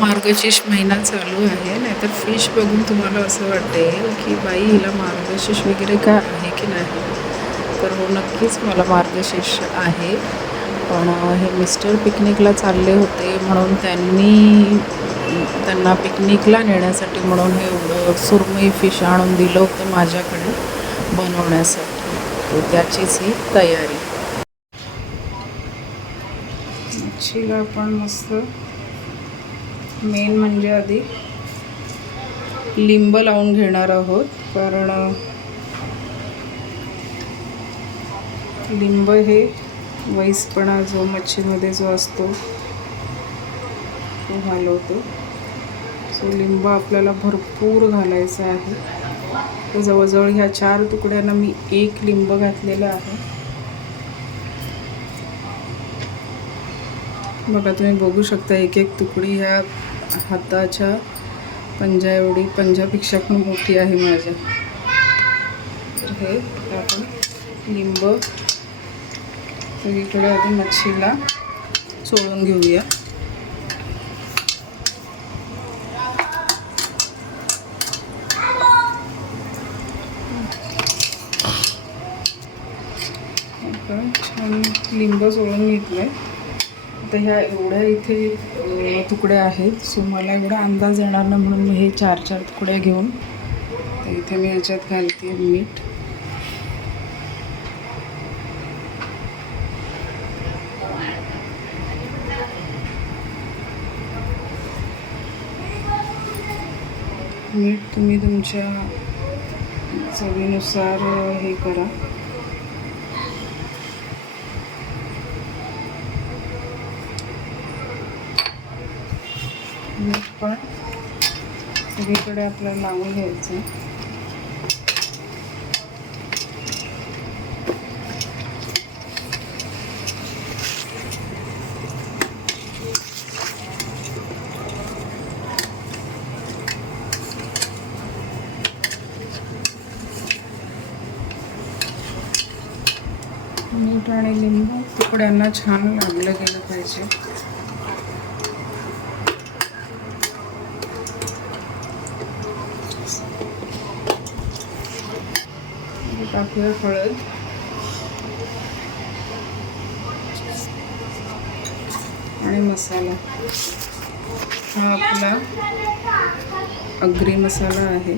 मार्गशीर्ष महिना चालू आहे नाहीतर फिश बघून तुम्हाला असं वाटेल की बाई हिला मार्गशीर्ष वगैरे काय आहे की नाही? तर हो नक्कीच मला मार्गशीर्ष आहे. पण हे मिस्टर पिकनिकला चालले होते म्हणून त्यांनी त्यांना पिकनिकला नेण्यासाठी म्हणून हे एवढं सुरमई फिश आणून दिलं होतं माझ्याकडे बनवण्यासाठी. तर त्याचीच ही तयारी. मच्छीला आपण मस्त मेन म्हणजे आधी लिंब लावून घेणार आहोत. कारण लिंब हे वैसपणा जो मच्छीमध्ये जो असतो तो घालवतो. सो लिंब आपल्याला भरपूर घालायचा आहे. तर जवळजवळ ह्या चार तुकड्यांना मी एक लिंब घातलेला आहे. बघा तुम्ही बघू शकता एक एक तुकडी ह्या हाताच्या पंजा एवढी पंजापेक्षा पण मोठी आहे माझ्या. तर हे आपण लिंब सगळीकडे आधी मच्छीला सोडून घेऊया. छान लिंब सोडून घेतलं आहे तर ह्या एवढ्या इथे तुकड्या आहेत. सो मला एवढा अंदाज येणार ना म्हणून मी हे चार चार तुकड्या घेऊन तर इथे मी याच्यात घालते मीठ. मीठ तुम्ही तुमच्या चवीनुसार हे करा. मीठ पण सगळीकडे आपल्याला लावून घ्यायचं. मीठ आणि लिंबू तुकड्यांना छान लागलं गेलं पाहिजे. टाकूया हळद आणि मसाला हा आपला अग्री मसाला आहे.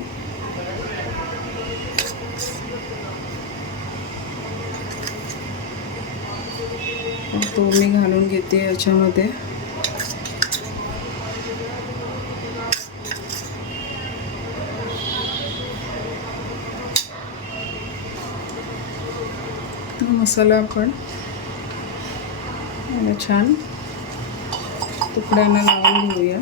तो मी घालून घेते याच्यामध्ये तो मसाला आपण. छान. तुकड्यांना लावून घेऊया.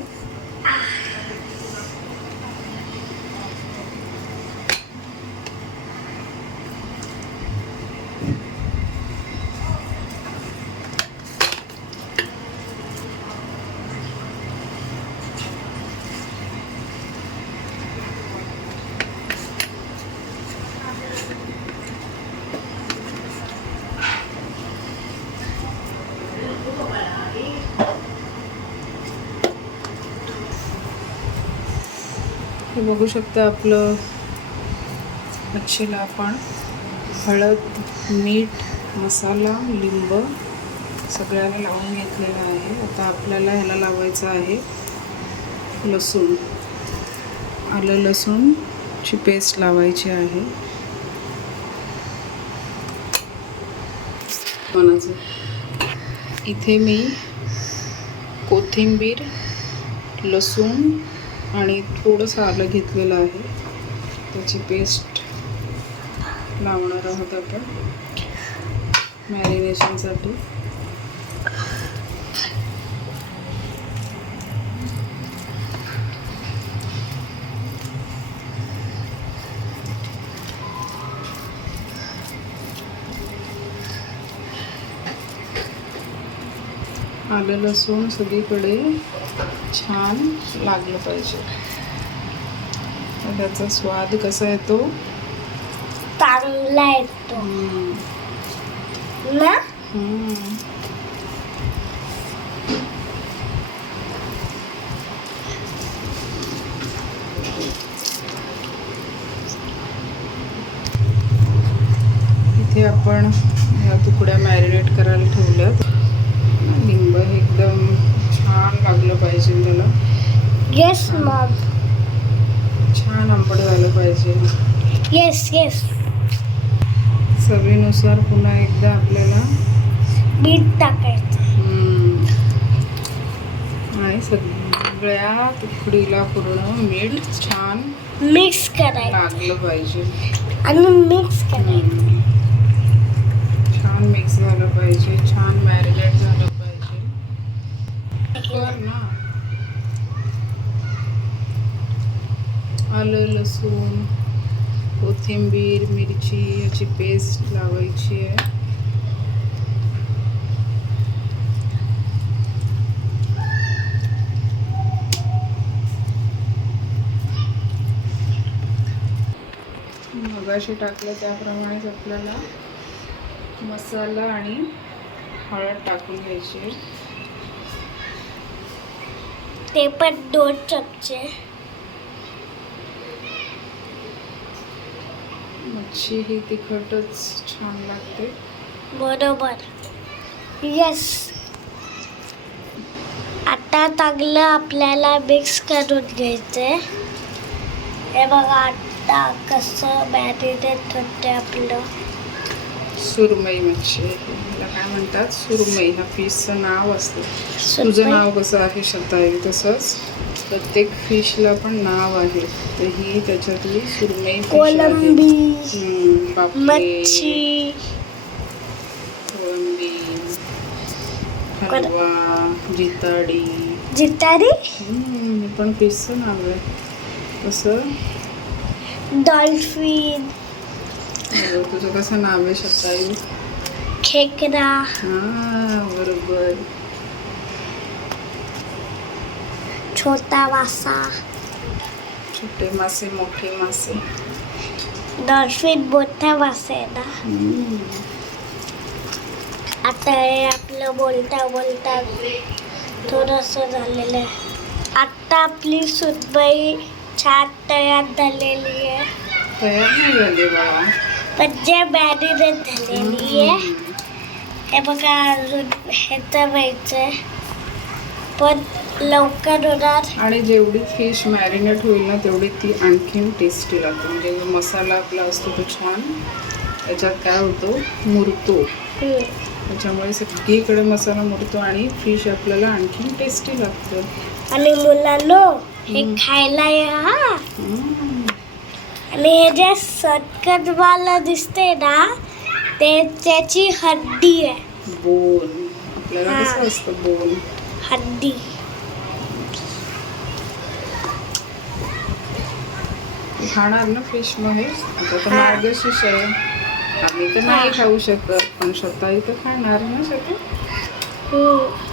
हे बघू शकता आपलं मच्छीला आपण हळद मीठ मसाला लिंब सगळ्याला लावून घेतलेला आहे. आता आपल्याला ह्याला लावायचं आहे लसूण. आलं लसूणची पेस्ट लावायची आहे. इथे मी कोथिंबीर लसूण आणि थोडंसं आलं घेतलेलं आहे. त्याची पेस्ट लावणार आहोत आपण. मॅरिनेशनसाठी आलं लसूण सगळीकडे छान लागलं पाहिजे. त्याचा स्वाद कसा येतो? चांगला येतो. हम्म. ना हम्म. इथे आपण ह्या तुकड्या मॅरिनेट करायला ठेवल्यात लिंब हे एकदम छान लागलं पाहिजे त्याला येस मॉम छान आंबट झालं पाहिजे. येस येस चवीनुसार पुन्हा एकदा आपल्याला बीट टाकायचं. हम्म, आणि सगळ्या तुकडीला पूर्ण मीठ छान मिक्स करायचं. लागलं पाहिजे. आणि मिक्स करायचं. हम्म. छान मिक्स झालं पाहिजे. छान मॅरिनेट झालं पाहिजे. कर ना. आलं लसूण कोथिंबीर मिरची याची पेस्ट लावायची आहे. मगाशी टाकलं त्याप्रमाणेच आपल्याला मसाला आणि हळद टाकून घ्यायची ते पण दोन चमचे. मच्छी ही तिखटच छान लागते. बरोबर. येस आता चांगलं आपल्याला मिक्स करून घ्यायचं आहे हे बघा आता कसं मॅरिनेट होते आपलं. सुरमई मच्छी ह्याला काय म्हणतात? सुरमई. ह्या फिशचं नाव असतं. तुझं. नाव कसं आहे शताई तसंच प्रत्येक फिशला पण नाव आहे. तर ही त्याच्यातली सुरमई. कोलंबी. मच्छी. कोळंबी हलवा जिताडी. हे पण फिशचं नाव आहे. तसं? डॉल्फिन. हो, तुझं कसं नाव आहे शताई खेकडा हा बरोबर छोटा वासा. छोटे मासे मोठे मासे डॉल्फिन मोठा वासा आहे ना. आता हे आपलं बोलता बोलता थोडंसं झालेलं आहे. आता आपली सुरमई छान तयार झालेली आहे. तयार नाही झाली बाबा. म्हणजे मॅरिनेट झालेली आहे. हे बघा अजून ह्याचं व्हायचं पण लवकर होणार आणि जेवढी फिश मॅरिनेट होईल ना तेवढी ती आणखीन टेस्टी लागते म्हणजे जो मसाला आपला असतो तो छान त्याच्यात काय होतो मुरतो. त्याच्यामुळे सगळीकडे मसाला मुरतो आणि फिश आपल्याला आणखीन टेस्टी लागतं आणि मुलांनो हे. खायला या हा. आणि हे जे सटकटवाला दिसते ना ते त्याची हड्डी आहे बोन आपल्याला हा. कसं असतं बोन हड्डी। खाणार ना फिश मग हे आता तर हा. मार्गशीर्ष आहे. आम्ही तर नाही खाऊ शकत पण स्वतः तर खाणार ना शकत हम्म.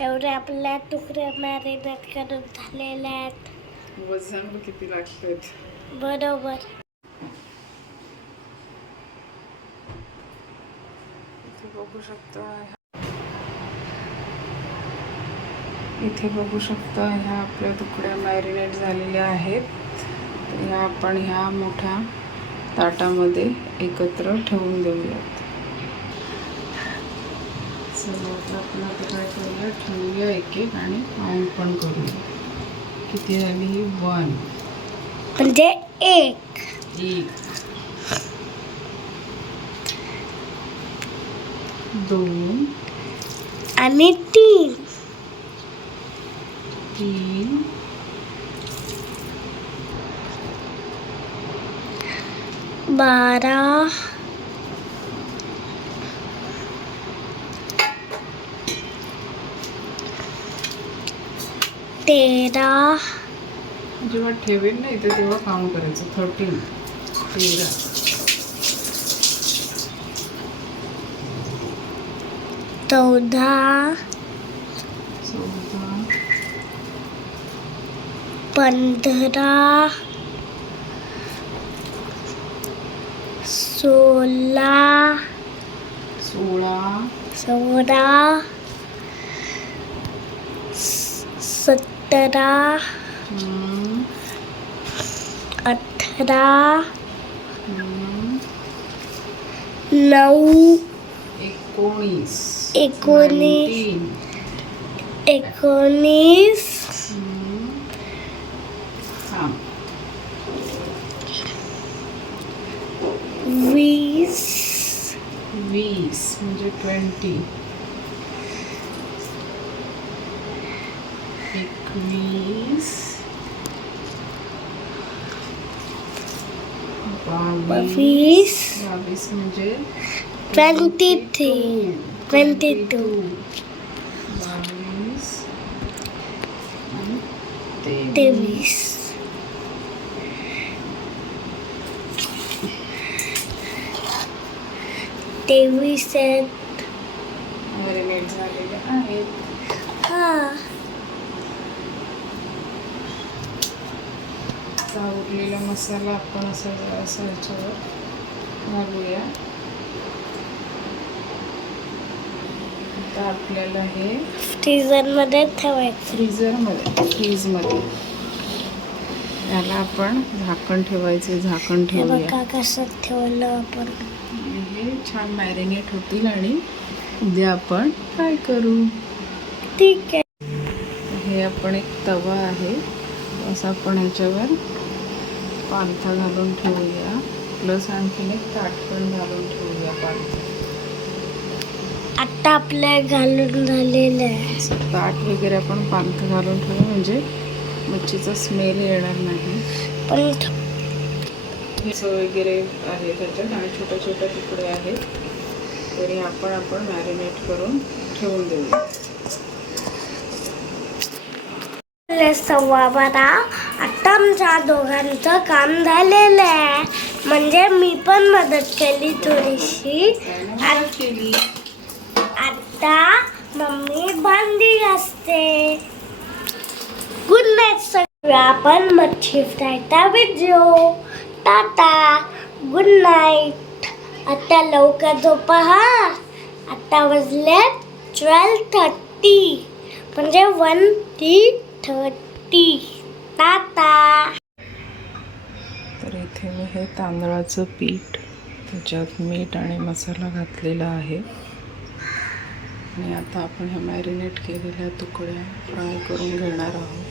एवढे आपल्या तुकडे मॅरिनेट करून झालेले आहेत. वजन बघ किती लागतात बरोबर. इथे बघू शकता इथे बघू शकता ह्या आपल्या तुकड्या मॅरिनेट झालेल्या आहेत. तर ह्या आपण ह्या मोठ्या ताटामध्ये एकत्र ठेवून देऊयात. चला आता आपण आता काय करूया ठेवूया एक एक आणि काउंट पण करूया किती झाली ही वन म्हणजे एक एक. दोन. आणि तीन. तीन. बारा. तेरा. जेव्हा ठेवेल ना इथे तेव्हा काउंट करायचं. थर्टीन तेरा. चौदा. चौदा. पंधरा. सोळा. सोळा. सोळा. सतरा हम्म, अठरा हम्म. नऊ एकोणीस एकोणीस Nineteen. एकोणीस हम्म. थांब. वीस वीस म्हणजे ट्वेंटी एकवीस बावीस बावीस बावीस म्हणजे ट्वेंटी थ्री ट्वेंटी टू बावीस आणि तेवीस तेवीस तेवीस आहेत मॅरिनेट झालेले आहेत हा आता उरलेला मसाला आपण असा जरासा ह्याच्यावर घालूया. आता आपल्याला हे फ्रीझरमध्ये ठेवायचं. फ्रीझरमध्ये फ्रीजमध्ये. याला आपण झाकण ठेवायचे झाकण हे ठेवूया. कसं ठेवलं आपण. हे छान मॅरिनेट होतील आणि उद्या आपण फ्राय करू. ठीक आहे. हे आपण एक तवा आहे. असं आपण ह्याच्यावर पालथा घालून ठेवूया. प्लस आणखीन एक ताट पण घालून ठेवूया पालथा. आता आपल्या घालून झालेलं आहे. ताट वगैरे आपण पालथं घालून ठेवूया म्हणजे मच्छीचा स्मेल येणार नाही. पण वगैरे आहे त्याच्यात आणि छोटे छोटे तुकडे आहेत. तरी आपण आपण मॅरिनेट करून ठेवून देऊया. थोडे सव्वा बारा आता आमच्या दोघांचं काम झालेलं आहे. म्हणजे मी पण मदत केली थोडीशी. मदत आता मम्मी भांडी असते. गुड नाईट सगळं. आपण मच्छी फ्रायचा व्हिडिओ टाटा. गुड नाईट आता लवकर झोपा हा. आता वाजले ट्वेल्व थर्टी म्हणजे वन थ्री थर्टी ताता तर इथे मी हे तांदळाचं पीठ त्याच्यात मीठ आणि मसाला घातलेला आहे. आणि आता आपण ह्या मॅरिनेट केलेल्या तुकड्या फ्राय करून घेणार आहोत.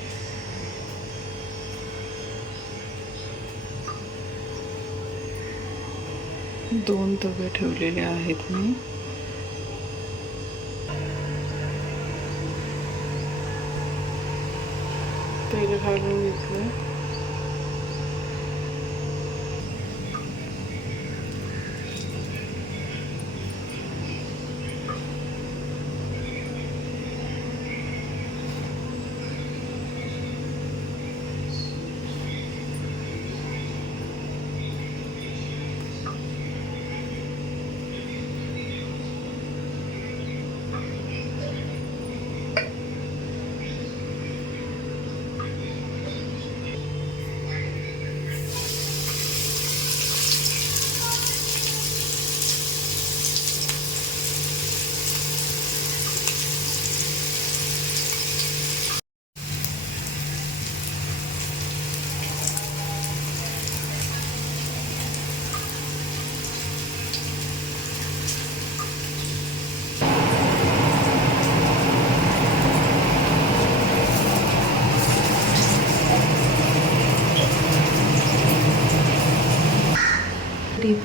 दोन तवे ठेवलेले आहेत मी. तेल घालून घेतलं तर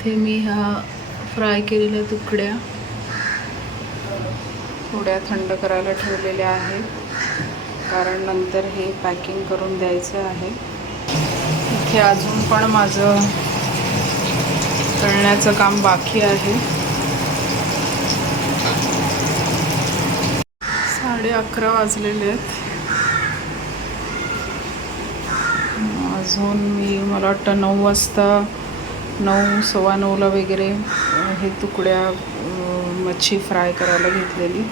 इथे मी ह्या फ्राय केलेल्या तुकड्या थोड्या थंड करायला ठेवलेल्या आहेत. कारण नंतर हे पॅकिंग करून द्यायचं आहे. इथे अजून पण माझं तळण्याचं काम बाकी आहे. साडे अकरा वाजलेले आहेत. अजून मी मला वाटतं नऊ वाजता नऊ सव्वा नऊला वगैरे हे तुकड्या मच्छी फ्राय करायला घेतलेली.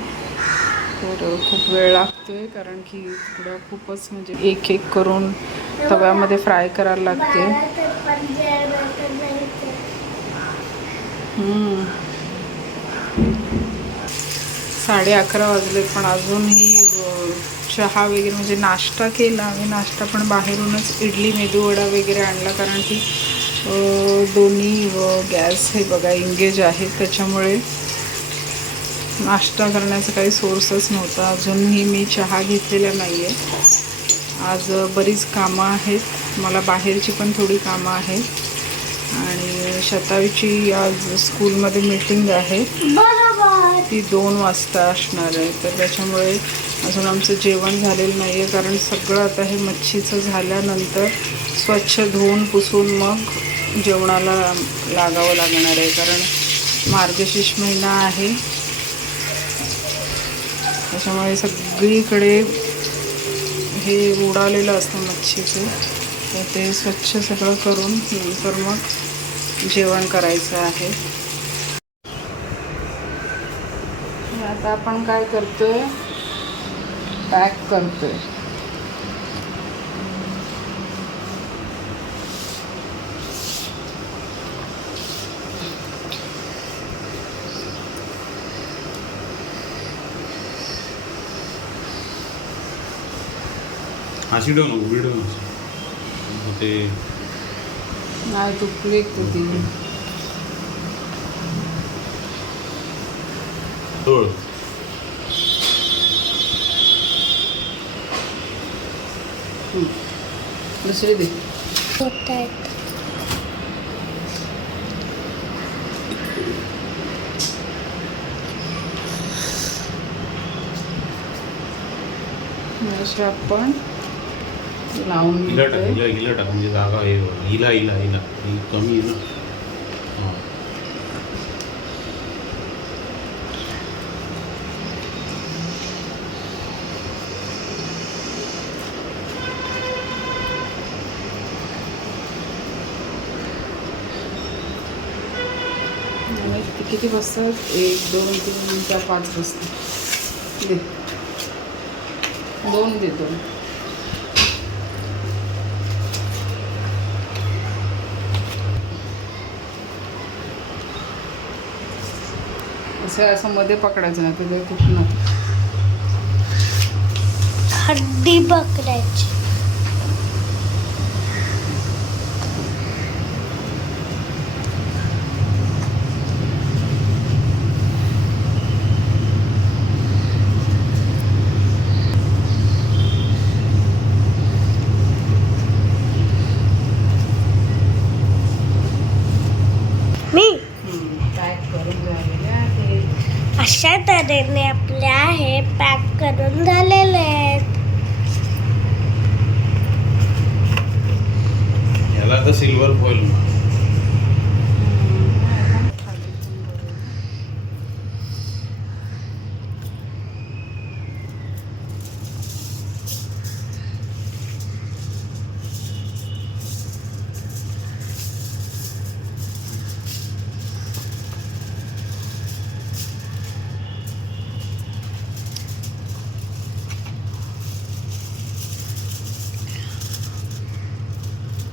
तर खूप वेळ लागतोय कारण की तुकड्या खूपच म्हणजे एक एक करून तव्यामध्ये फ्राय करायला लागते. साडे अकरा वाजलेत पण अजूनही चहा वगैरे म्हणजे नाश्ता केला. आम्ही नाश्ता पण बाहेरूनच इडली मेदूवडा वगैरे आणला कारण की दोन्ही अ, गॅस हे बघा इंगेज आहेत. त्याच्यामुळे नाश्ता करण्याचा काही सोर्सच नव्हता. अजूनही मी चहा घेतलेला नाही आहे आज बरीच कामं आहेत. मला बाहेरची पण थोडी कामं आहेत. आणि शतावीची आज स्कूलमध्ये मीटिंग आहे. ती दोन वाजता असणार आहे. तर त्याच्यामुळे अजून आमचं जेवण झालेलं नाही आहे कारण सगळं आता हे मच्छीचं झाल्यानंतर स्वच्छ धुवून पुसून मग जेवणाला लागावं लागणार आहे कारण मार्गशीर्ष महिना आहे. त्याच्यामुळे सगळीकडे हे उडालेलं असतं मच्छीचं. तर ते स्वच्छ सगळं करून नंतर मग जेवण करायचं आहे. आता आपण काय करतोय? पॅक करतोय. ठेव नको व्हिडिओ नको ते नाही तू क्लिक होती तोड दुसरी दे. आपण लावून हिला टाक हिला हिला टाक म्हणजे जागा हे हिला हिला हिला ही कमी आहे ना. हाँ. किती बसतात? एक दोन तीन चार पाच बसतात. दे. दोन देतो. असं असं मध्ये पकडायचं नाही तर ते हड्डी पकडायची मी पॅक करून झालेले आहे अशा तऱ्हेने आपल्या हे पॅक करून झालेलं आहेत ह्याला तर सिल्वर फॉईल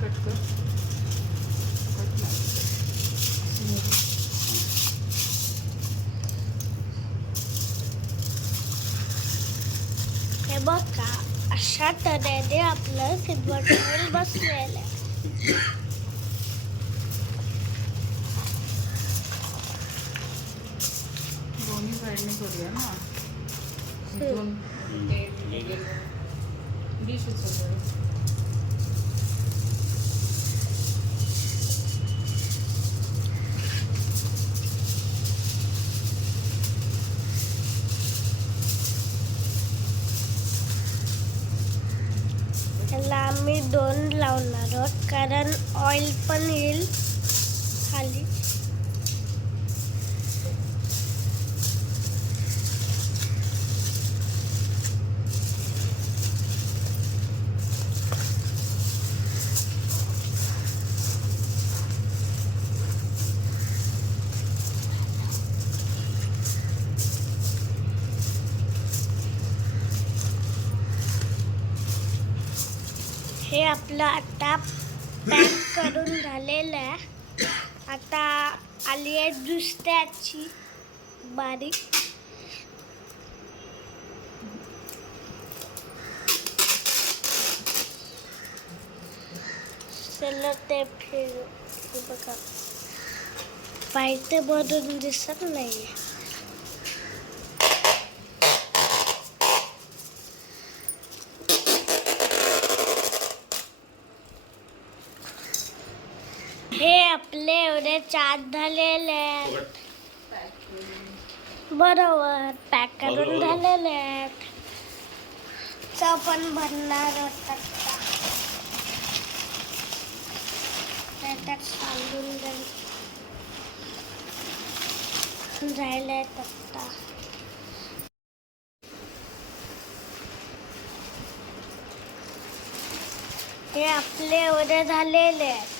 कट कर कट नाही. हे बघा अशा तऱ्हेने आपलं सिल्वर बसलेलं आहे दोन्ही साईडने करूया ना दोन डिशेस वगैरे त्याला आम्ही दोन लावणार आहोत. कारण ऑइल पण येईल खाली. हे आपलं आता पॅक करून झालेलं आहे. आता आली आहे दुसऱ्याची बारीक चला ते फिर. बघा. पाहिजे भरून दिसत नाही आहे हे आपले एवढे चार झालेले आहेत. बरोबर. पॅक करून. झालेले आहेत. च पण भरणार होतात. सांगून आता. हे आपले एवढे झालेले आहेत.